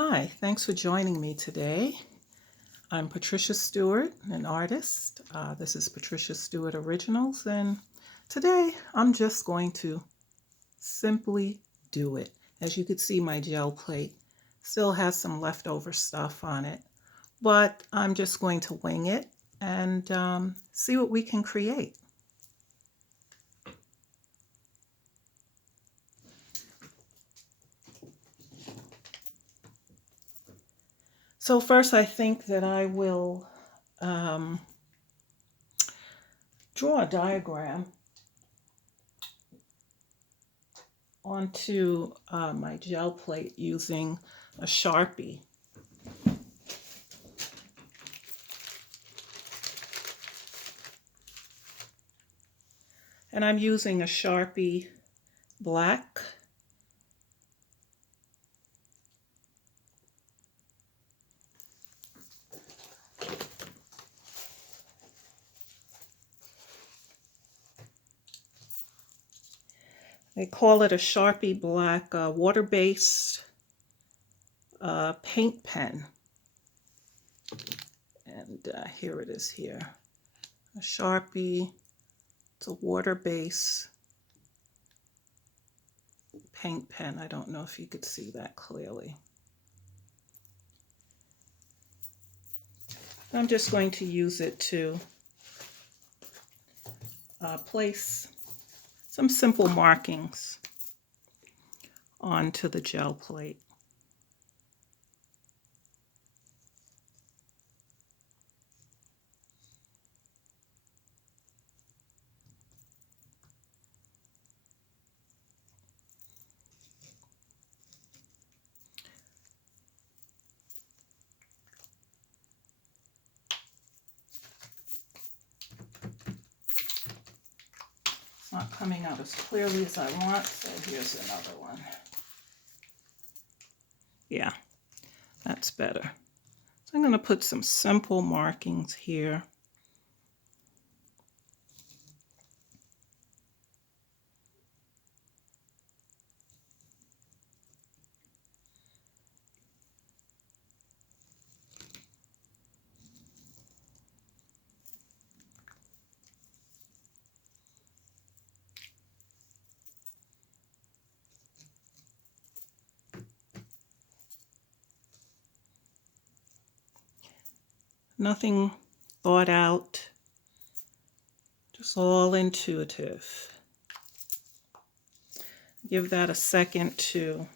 Hi, thanks for joining me today. I'm Patricia Stuart, an artist. This is Patricia Stuart Originals, and today I'm just going to simply do it. As you can see, my gel plate still has some leftover stuff on it, but I'm just going to wing it and see what we can create. So first, I think that I will draw a diagram onto my gel plate using a Sharpie. And I'm using a Sharpie black. They call it a Sharpie black water-based paint pen. And here it is here. A Sharpie, it's a water-based paint pen. I don't know if you could see that clearly. I'm just going to use it to place some simple markings onto the gel plate. It's not coming out as clearly as I want, so here's another one. Yeah, that's better. So I'm going to put some simple markings here. Nothing thought out, just all intuitive. Give that a second to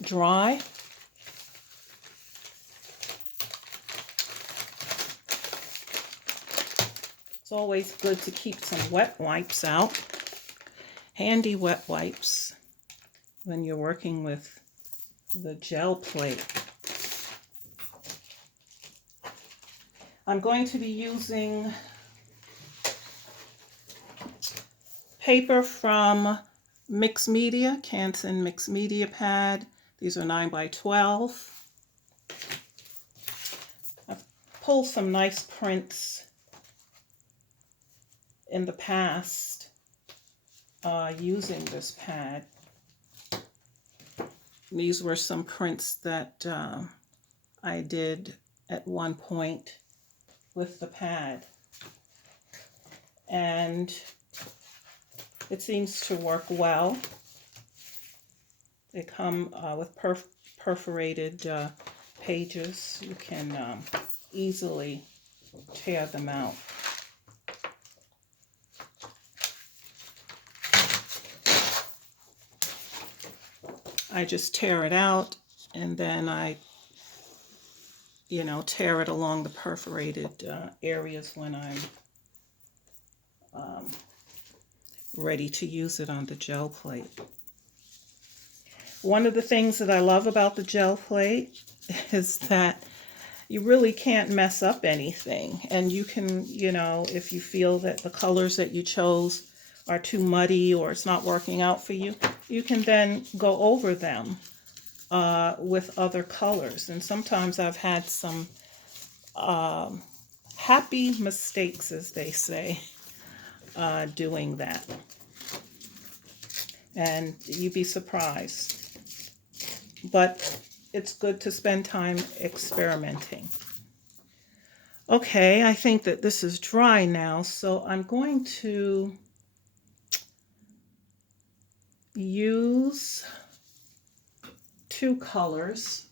dry. It's always good to keep some wet wipes out, handy wet wipes when you're working with the gel plate. I'm going to be using paper from Mixed Media, Canson Mixed Media pad. These are 9 by 12. I've pulled some nice prints in the past using this pad. These were some prints that I did at one point with the pad, and it seems to work well. They come with perforated pages. You can easily tear them out. I just tear it out, and then I tear it along the perforated areas when I'm ready to use it on the gel plate. One of the things that I love about the gel plate is that you really can't mess up anything, and you can, if you feel that the colors that you chose are too muddy or it's not working out for you, you can then go over them with other colors. And sometimes I've had some happy mistakes, as they say, doing that. And you'd be surprised. But it's good to spend time experimenting. Okay, I think that this is dry now, so I'm going to use two colors.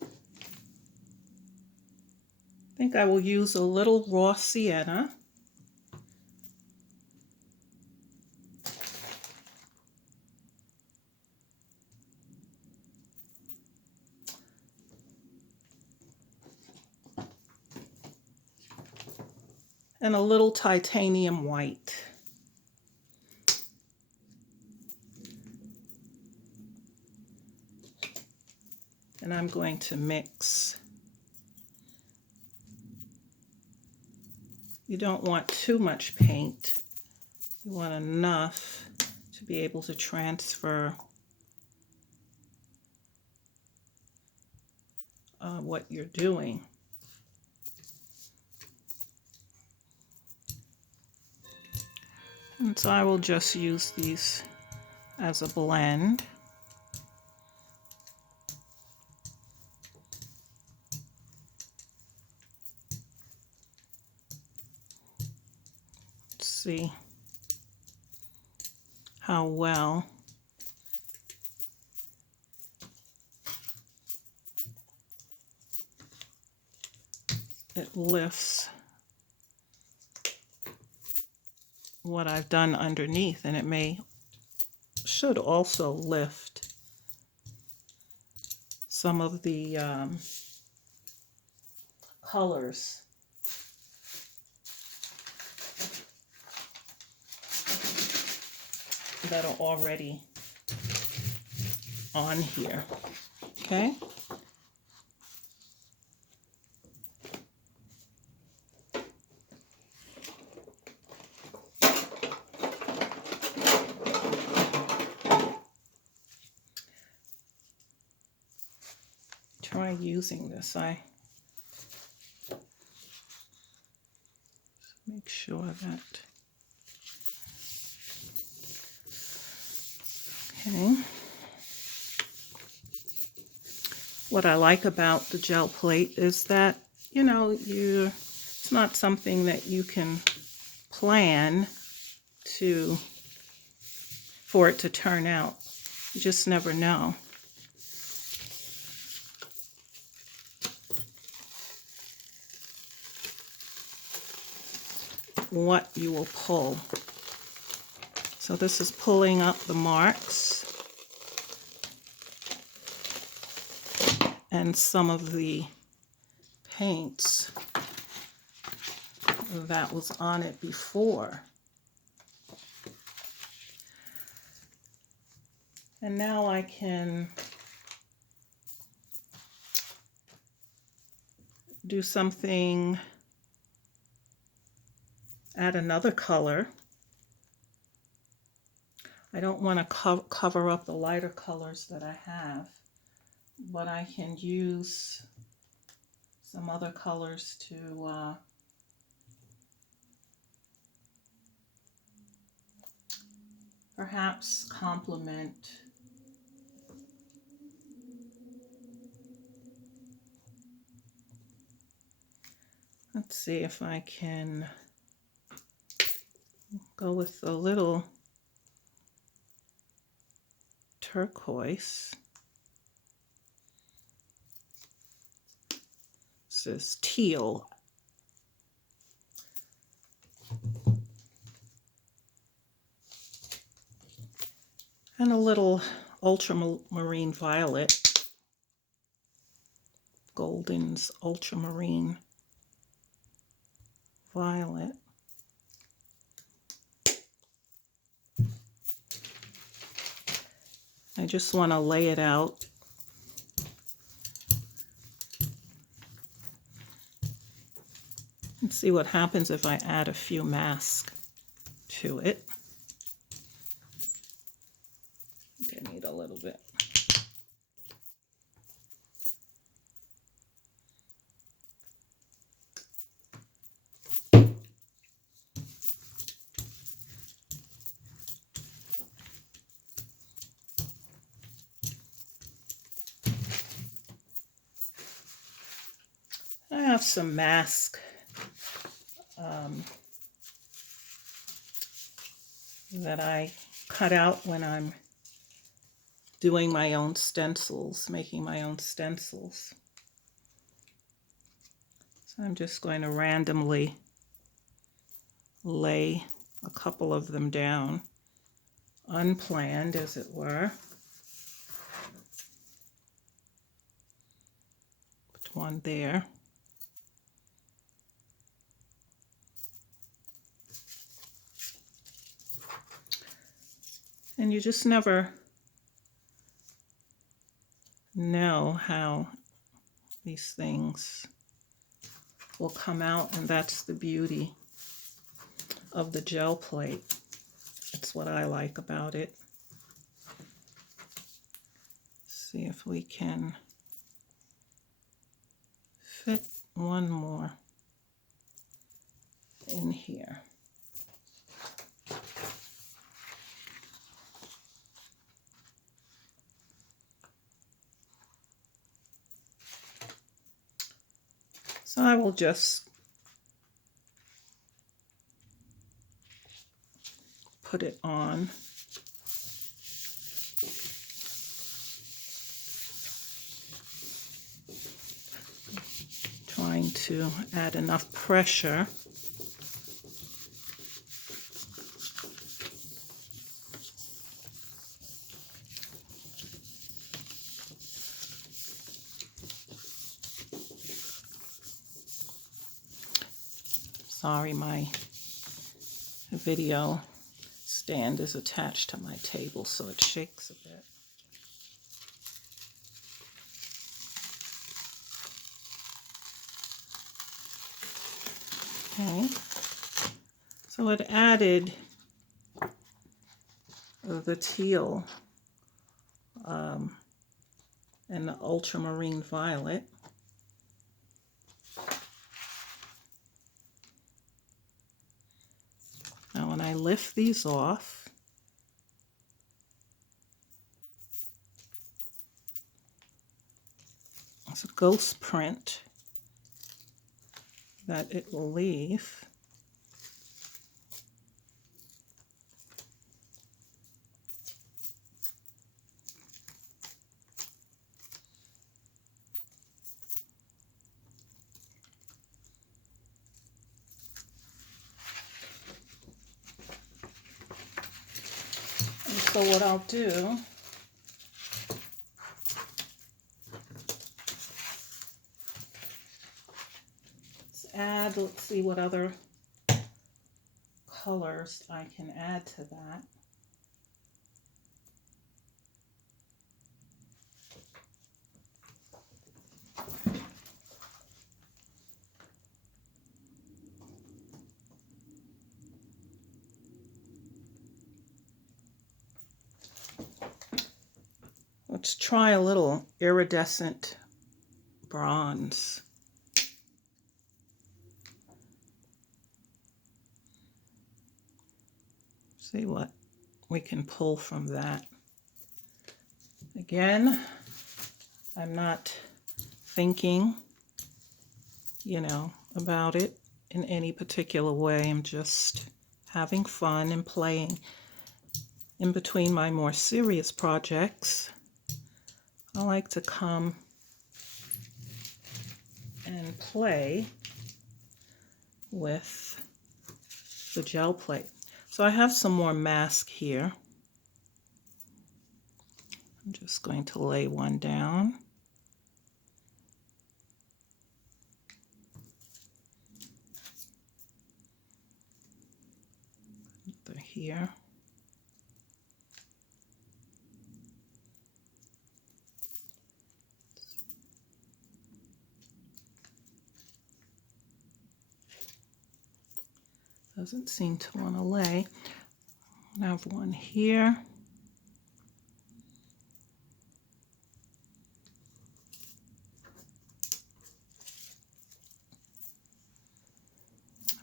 I think I will use a little raw sienna. And a little titanium white. And I'm going to mix. You don't want too much paint. You want enough to be able to transfer what you're doing. And so I will just use these as a blend. Let's see how well it lifts what I've done underneath, and it should also lift some of the colors that are already on here. Okay. Try using this. I make sure that. Okay. What I like about the gel plate is that, you know, it's not something that you can plan for it to turn out. You just never know. What you will pull. So this is pulling up the marks and some of the paints that was on it before. And now I can do something, add another color. I don't want to cover up the lighter colors that I have, but I can use some other colors to perhaps complement Let's see if I can go with a little turquoise. This is teal. And a little ultramarine violet. Golden's ultramarine violet. I just want to lay it out. And see what happens if I add a few masks to it. I think I need a little bit. have some mask that I cut out when I'm doing my own stencils, making my own stencils. So I'm just going to randomly lay a couple of them down, unplanned as it were. Put one there. And you just never know how these things will come out, and that's the beauty of the gel plate. That's what I like about it. See if we can fit one more in here. So I will just put it on. Trying to add enough pressure. Sorry, my video stand is attached to my table, so it shakes a bit. Okay, so it added the teal and the ultramarine violet. Now when I lift these off, it's a ghost print that it will leave. And so what I'll do is add, let's see what other colors I can add to that. Let's try a little iridescent bronze. See what we can pull from that. Again, I'm not thinking, about it in any particular way. I'm just having fun and playing. In between my more serious projects, I like to come and play with the gel plate. So I have some more mask here. I'm just going to lay one down. Another here. Doesn't seem to want to lay. I have one here.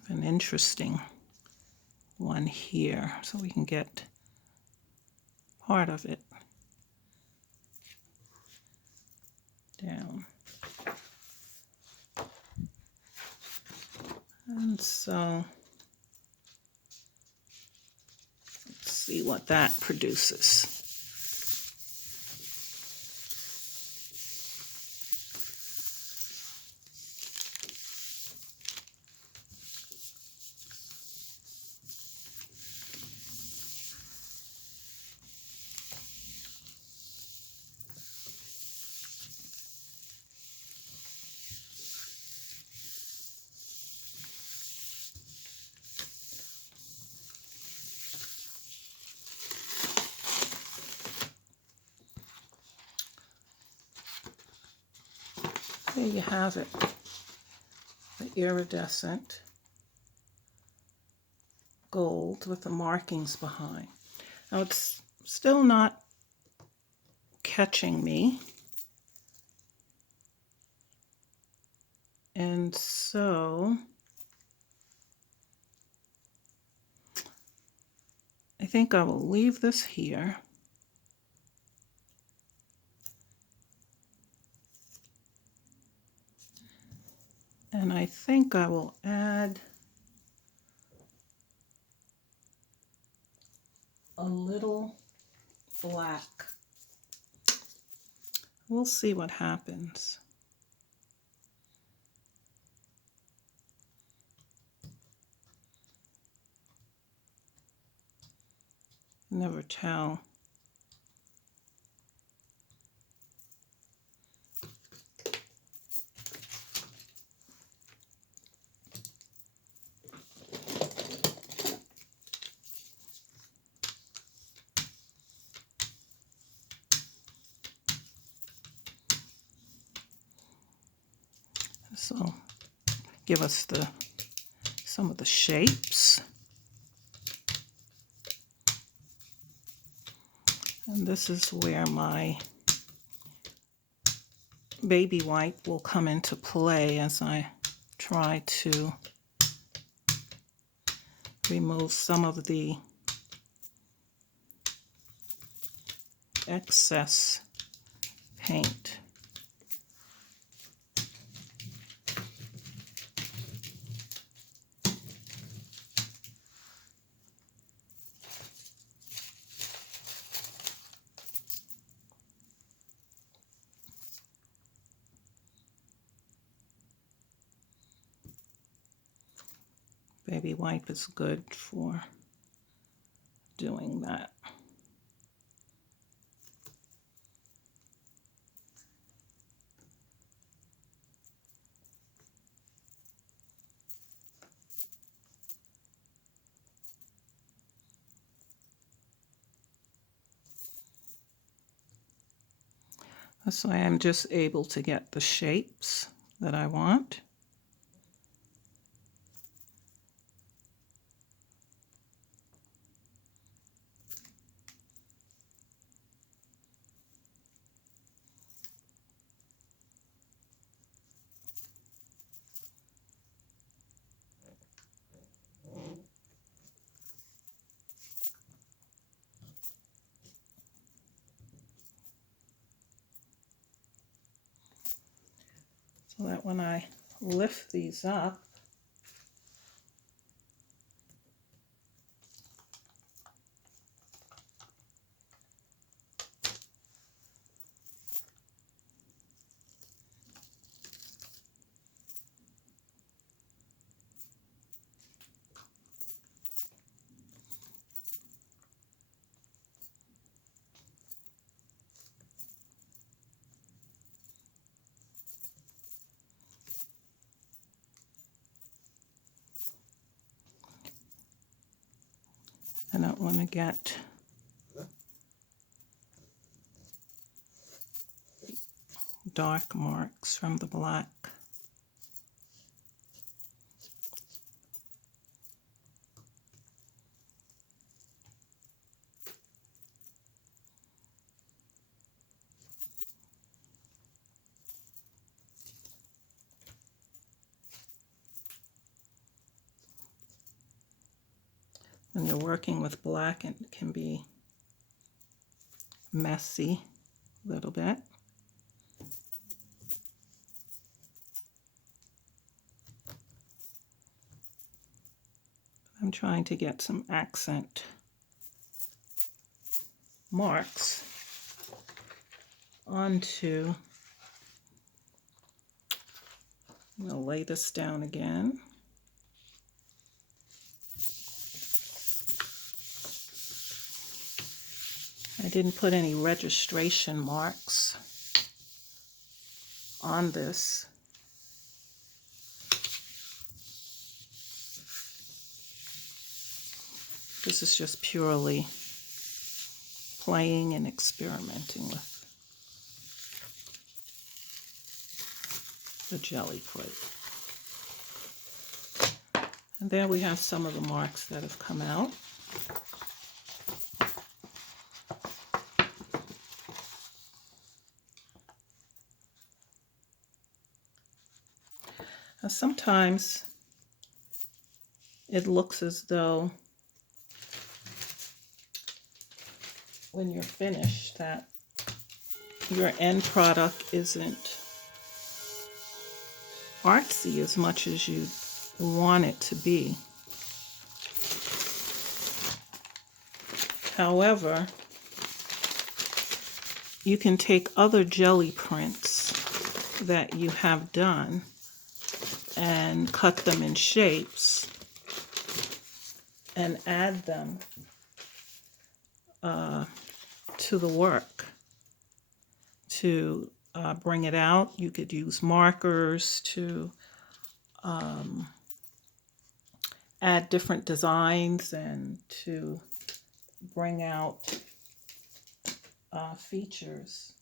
An interesting one here, so we can get part of it down. so let's see what that produces. There you have it, the iridescent gold with the markings behind. Now it's still not catching me, and so I think I will leave this here. And I think I will add a little black. We'll see what happens. Never tell. This will give us some of the shapes. And this is where my baby white will come into play as I try to remove some of the excess paint. Baby wipe is good for doing that. So I am just able to get the shapes that I want. So that when I lift these up, I don't want to get dark marks from the black. When you're working with black, it can be messy a little bit. I'm trying to get some accent marks onto. I'm going to lay this down again. I didn't put any registration marks on this. This is just purely playing and experimenting with the jelly plate. And there we have some of the marks that have come out. Now sometimes it looks as though when you're finished that your end product isn't artsy as much as you want it to be. However, you can take other jelly prints that you have done and cut them in shapes and add them to the work to bring it out. You could use markers to add different designs and to bring out features.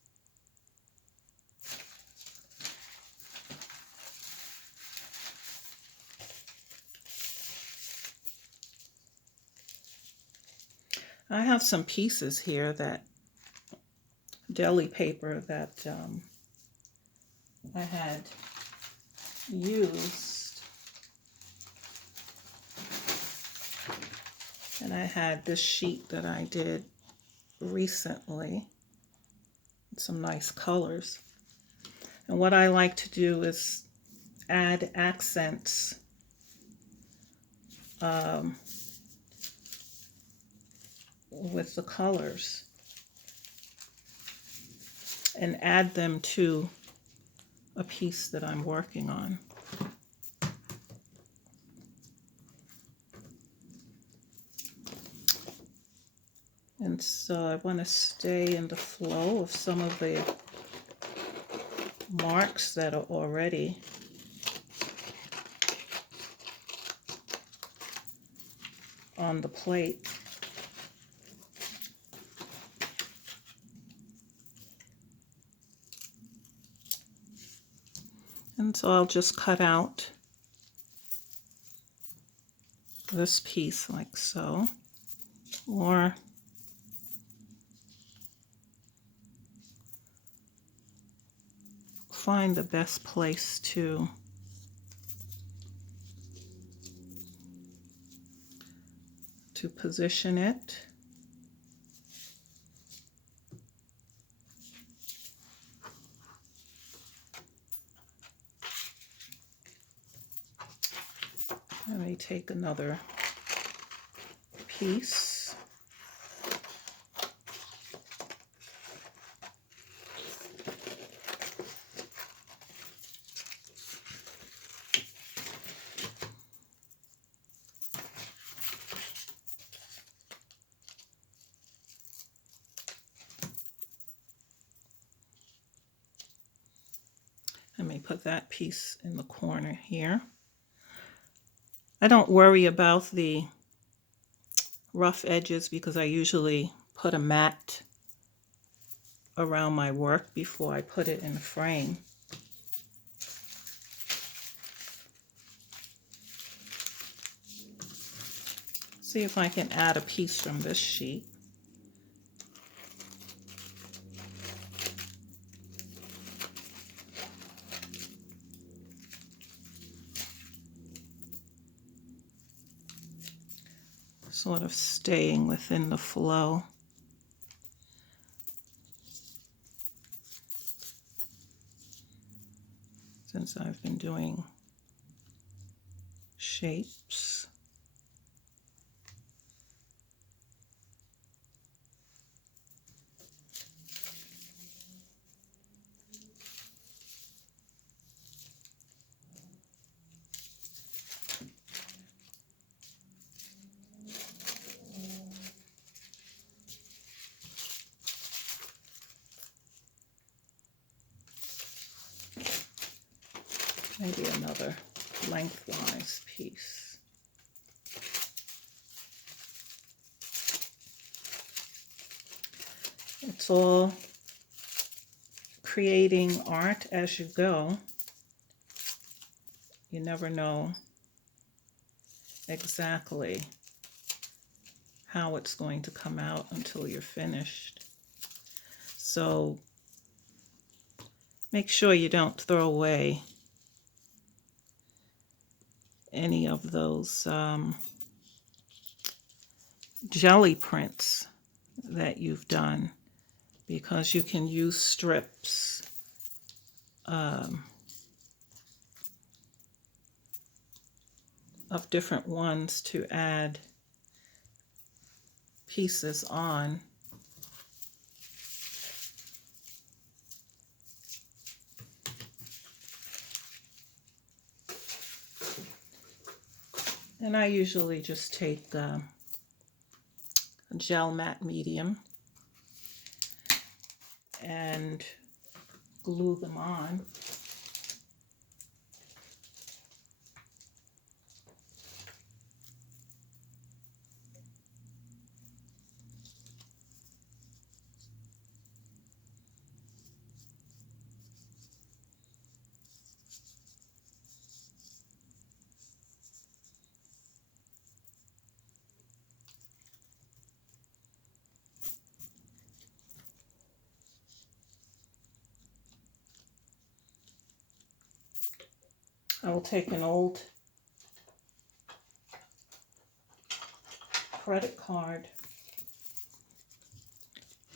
I have some pieces here, that deli paper that I had used, and I had this sheet that I did recently, some nice colors. And what I like to do is add accents with the colors and add them to a piece that I'm working on. And so I want to stay in the flow of some of the marks that are already on the plate. And so I'll just cut out this piece like so, or find the best place to position it. I may take another piece. I may put that piece in the corner here. I don't worry about the rough edges because I usually put a mat around my work before I put it in the frame. See if I can add a piece from this sheet. Sort of staying within the flow. Since I've been doing shapes. Maybe another lengthwise piece. It's all creating art as you go. You never know exactly how it's going to come out until you're finished. So make sure you don't throw away any of those jelly prints that you've done, because you can use strips of different ones to add pieces on. And I usually just take a gel matte medium and glue them on. I will take an old credit card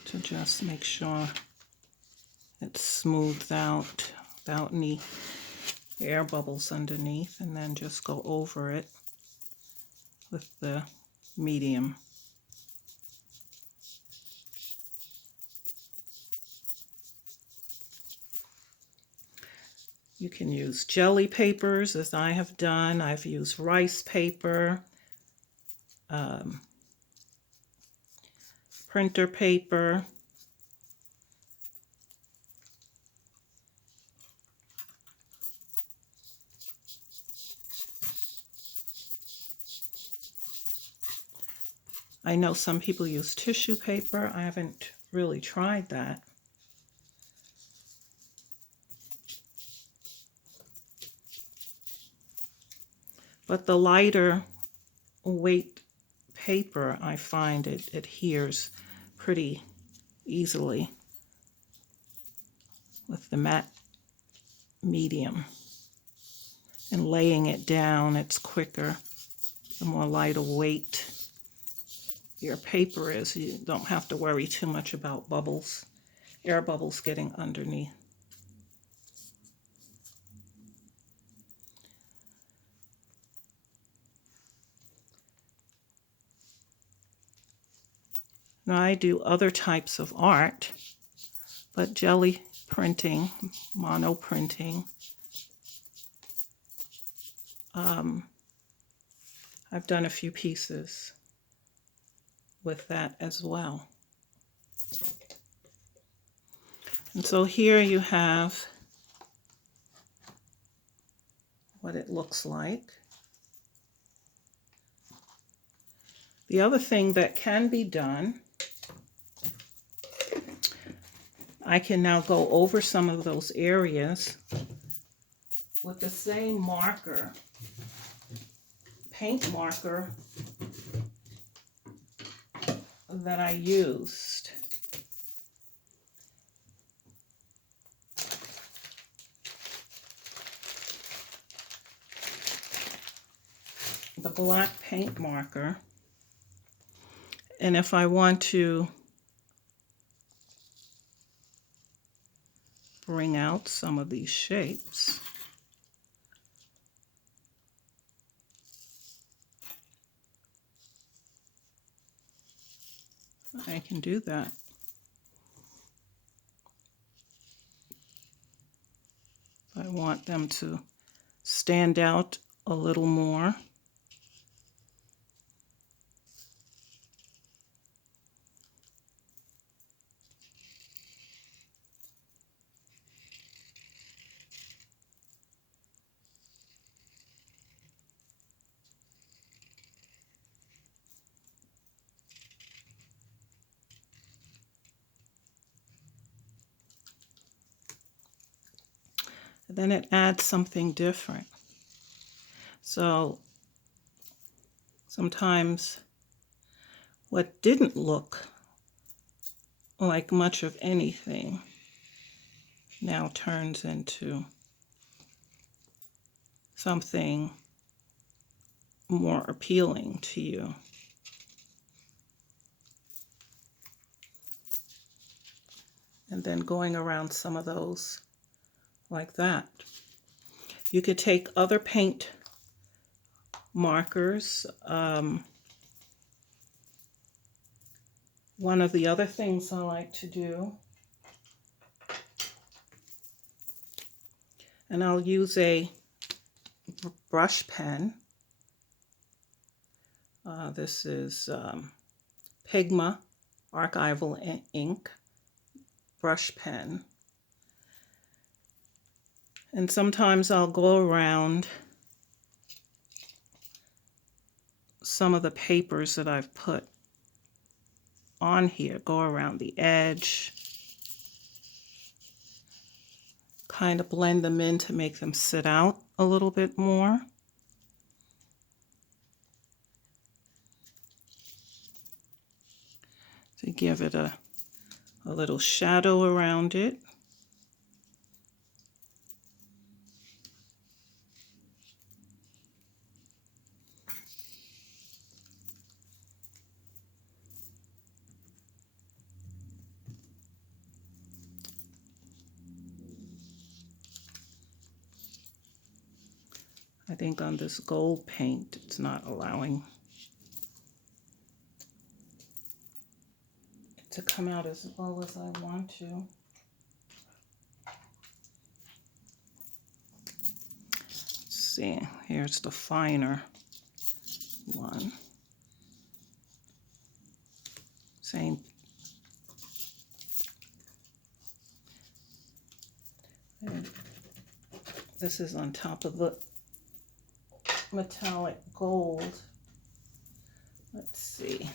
to just make sure it's smoothed out without any air bubbles underneath, and then just go over it with the medium. You can use jelly papers, as I have done. I've used rice paper, printer paper. I know some people use tissue paper. I haven't really tried that. But the lighter weight paper, I find it adheres pretty easily with the matte medium. And laying it down, it's quicker. The more lighter weight your paper is, you don't have to worry too much about bubbles, air bubbles getting underneath. Now I do other types of art, but jelly printing, mono printing, I've done a few pieces with that as well. And so here you have what it looks like. The other thing that can be done, I can now go over some of those areas with the same marker, paint marker that I used. The black paint marker. And if I want to bring out some of these shapes, I can do that. I want them to stand out a little more. then it adds something different. So sometimes what didn't look like much of anything now turns into something more appealing to you. And then going around some of those like that. You could take other paint markers. One of the other things I like to do, and I'll use a brush pen. This is Pigma Archival ink brush pen. And sometimes I'll go around some of the papers that I've put on here, go around the edge, kind of blend them in to make them sit out a little bit more. To give it a little shadow around it. I think on this gold paint, it's not allowing it to come out as well as I want to. Let's see, here's the finer one. Same. And this is on top of the metallic gold. Let's see.